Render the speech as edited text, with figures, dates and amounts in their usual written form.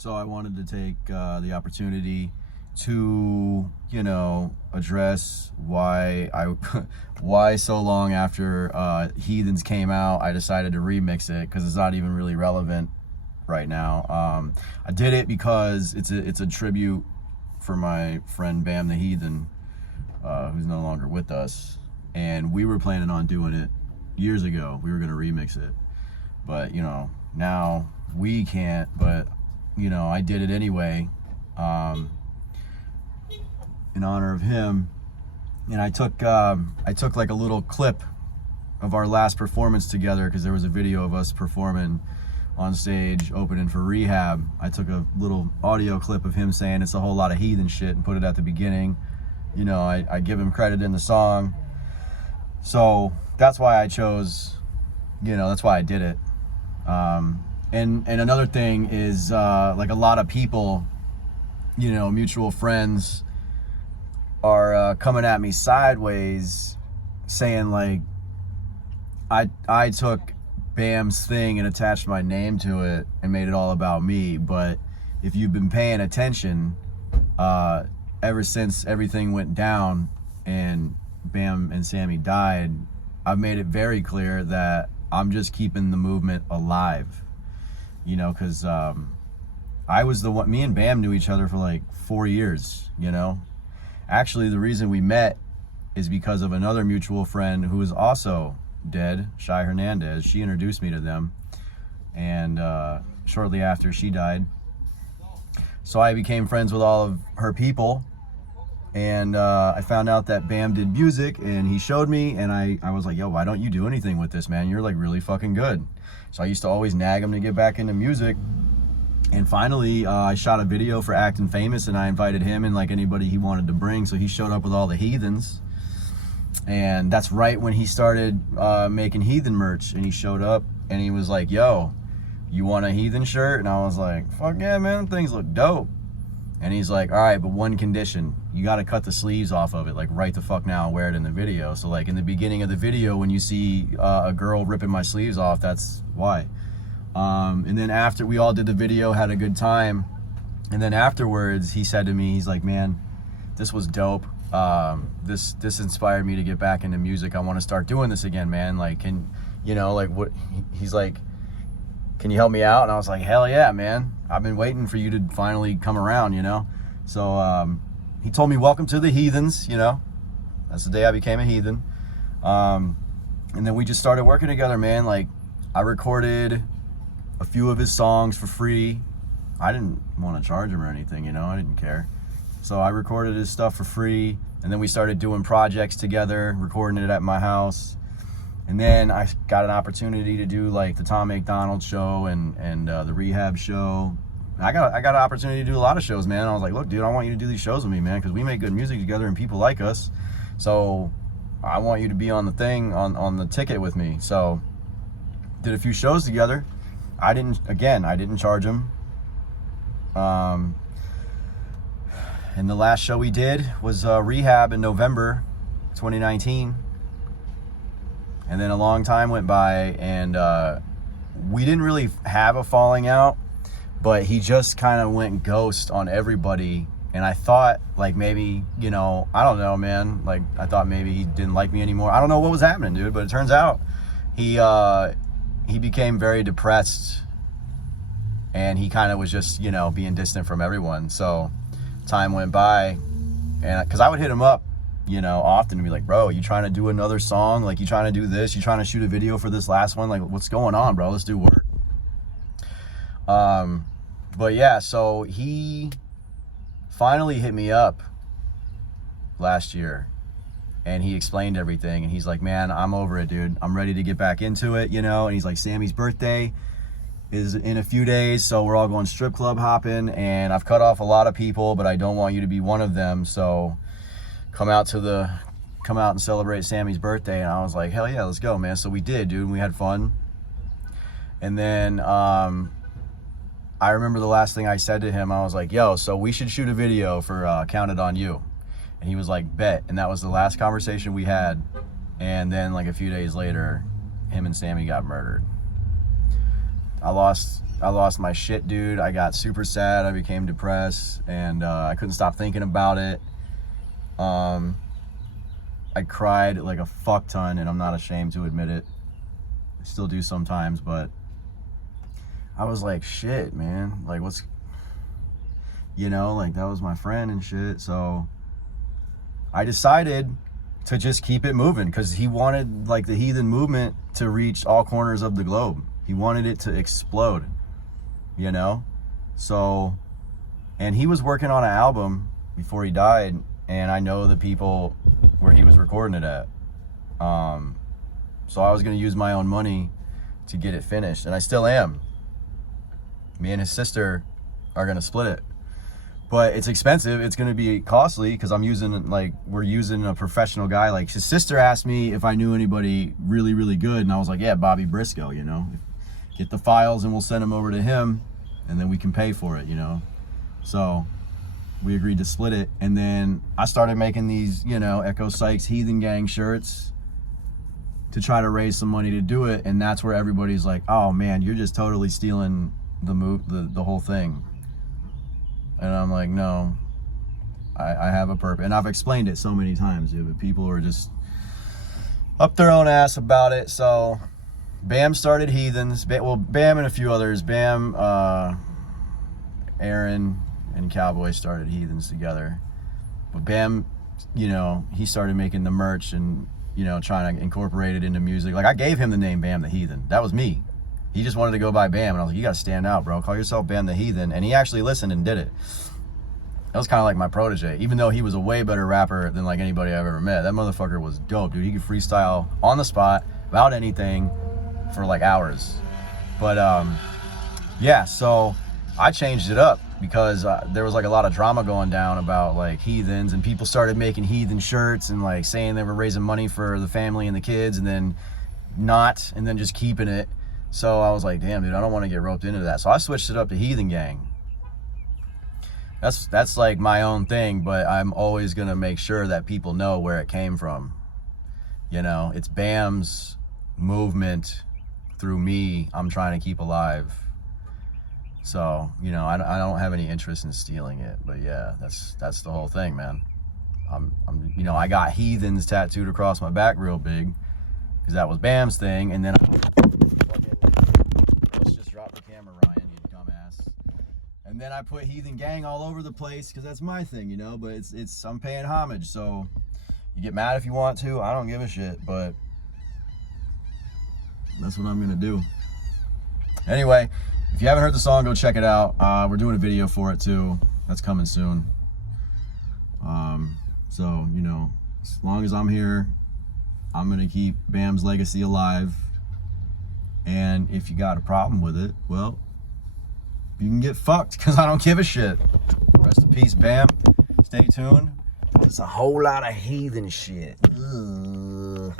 So I wanted to take the opportunity to, address why so long after Heathens came out, I decided to remix it, because it's not even really relevant right now. I did it because it's a tribute for my friend Bam the Heathen, who's no longer with us, and we were planning on doing it years ago. We were going to remix it, but now we can't. But I did it anyway, in honor of him. And I took like a little clip of our last performance together, because there was a video of us performing on stage opening for Rehab. I took a little audio clip of him saying it's a whole lot of heathen shit and put it at the beginning. I give him credit in the song. So that's why I chose, that's why I did it. And another thing is, like, a lot of people, mutual friends are coming at me sideways, saying like I took Bam's thing and attached my name to it and made it all about me. But if you've been paying attention, ever since everything went down and Bam and Sammy died, I've made it very clear that I'm just keeping the movement alive. Because I was the one. Me and Bam knew each other for like 4 years. Actually, the reason we met is because of another mutual friend who is also dead, Shy Hernandez. She introduced me to them, and shortly after she died, so I became friends with all of her people. And I found out that Bam did music, and he showed me, and I was like, yo, why don't you do anything with this, man? You're like really fucking good. So I used to always nag him to get back into music. And finally, I shot a video for Acting Famous, and I invited him and like anybody he wanted to bring. So he showed up with all the Heathens. And that's right when he started making Heathen merch. And he showed up and he was like, yo, you want a Heathen shirt? And I was like, fuck yeah, man, things look dope. And he's like, all right, but one condition. You got to cut the sleeves off of it, like right the fuck now and wear it in the video. So like in the beginning of the video, when you see a girl ripping my sleeves off, that's why. And then after we all did the video, had a good time. And then afterwards, he said to me, he's like, man, this was dope. This inspired me to get back into music. I want to start doing this again, man. Like, what? He's like, can you help me out? And I was like, hell yeah, man. I've been waiting for you to finally come around, So he told me, welcome to the Heathens, That's the day I became a Heathen. And then we just started working together, man. Like, I recorded a few of his songs for free. I didn't want to charge him or anything, I didn't care. So I recorded his stuff for free. And then we started doing projects together, recording it at my house. And then I got an opportunity to do like the Tom McDonald show and the Rehab show. I got an opportunity to do a lot of shows, man. I was like, look, dude, I want you to do these shows with me, man, because we make good music together and people like us. So I want you to be on the thing, on the ticket with me. So did a few shows together. I didn't charge him. And the last show we did was Rehab in November 2019. And then a long time went by, and we didn't really have a falling out, but he just kind of went ghost on everybody. And I thought, like, maybe, I don't know, man. Like, I thought maybe he didn't like me anymore. I don't know what was happening, dude. But it turns out he became very depressed, and he kind of was just, being distant from everyone. So time went by, and because I would hit him up, often and be like, bro, you trying to do another song? Like, you trying to do this? You trying to shoot a video for this last one? Like, what's going on, bro? Let's do work. But yeah, so he finally hit me up last year, and he explained everything, and he's like, man, I'm over it, dude. I'm ready to get back into it, and he's like, Sammy's birthday is in a few days, so we're all going strip club hopping, and I've cut off a lot of people, but I don't want you to be one of them, so come out and celebrate Sammy's birthday. And I was like, hell yeah, let's go, man. So we did, dude, and we had fun. And then I remember the last thing I said to him, I was like, yo, so we should shoot a video for Counted on You. And he was like, bet. And that was the last conversation we had. And then like a few days later, him and Sammy got murdered. I lost lost my shit, dude. I got super sad. I became depressed, and I couldn't stop thinking about it. I cried like a fuck ton, and I'm not ashamed to admit it. I still do sometimes, but I was like, shit, man. Like, what's, you know, like, that was my friend and shit. So I decided to just keep it moving, because he wanted, like, the Heathen movement to reach all corners of the globe. He wanted it to explode, you know? So, and he was working on an album before he died, and I know the people where he was recording it at. So I was going to use my own money to get it finished, and I still am. Me and his sister are going to split it. But it's expensive. It's going to be costly, because I'm using, like, we're using a professional guy. Like, his sister asked me if I knew anybody really, really good, and I was like, yeah, Bobby Briscoe, you know? Get the files and we'll send them over to him, and then we can pay for it, you know? So we agreed to split it, and then I started making these, you know, Echo Sykes Heathen Gang shirts to try to raise some money to do it, and that's where everybody's like, oh man, you're just totally stealing the whole thing. And I'm like, no, I have a purpose, and I've explained it so many times, dude, but people are just up their own ass about it. So Bam started Heathens, well, Bam and a few others, Bam, Aaron, and Cowboy started Heathens together. But Bam, you know, he started making the merch and, you know, trying to incorporate it into music. Like, I gave him the name Bam the Heathen. That was me. He just wanted to go by Bam, and I was like, you gotta stand out, bro. Call yourself Bam the Heathen. And he actually listened and did it. That was kind of like my protege, even though he was a way better rapper than, like, anybody I've ever met. That motherfucker was dope, dude. He could freestyle on the spot about anything for, like, hours. But yeah, so I changed it up, because there was, like, a lot of drama going down about, like, heathens, and people started making heathen shirts and, like, saying they were raising money for the family and the kids, and then not, and then just keeping it. So I was like, damn, dude, I don't want to get roped into that. So I switched it up to Heathen Gang. That's like my own thing, but I'm always gonna make sure that people know where it came from. You know, it's Bam's movement through me. I'm trying to keep alive. So, you know, I don't have any interest in stealing it, but yeah, that's the whole thing, man. I'm you know, I got Heathens tattooed across my back real big, because that was Bam's thing, and then let's just drop the camera, Ryan, you dumbass. And then I put Heathen Gang all over the place, because that's my thing, you know, but it's I'm paying homage, so you get mad if you want to, I don't give a shit, but that's what I'm gonna do. Anyway, if you haven't heard the song, go check it out. We're doing a video for it too. That's coming soon. So, you know, as long as I'm here, I'm gonna keep Bam's legacy alive. And if you got a problem with it, well, you can get fucked, because I don't give a shit. Rest in peace, Bam. Stay tuned. There's a whole lot of heathen shit. Ugh.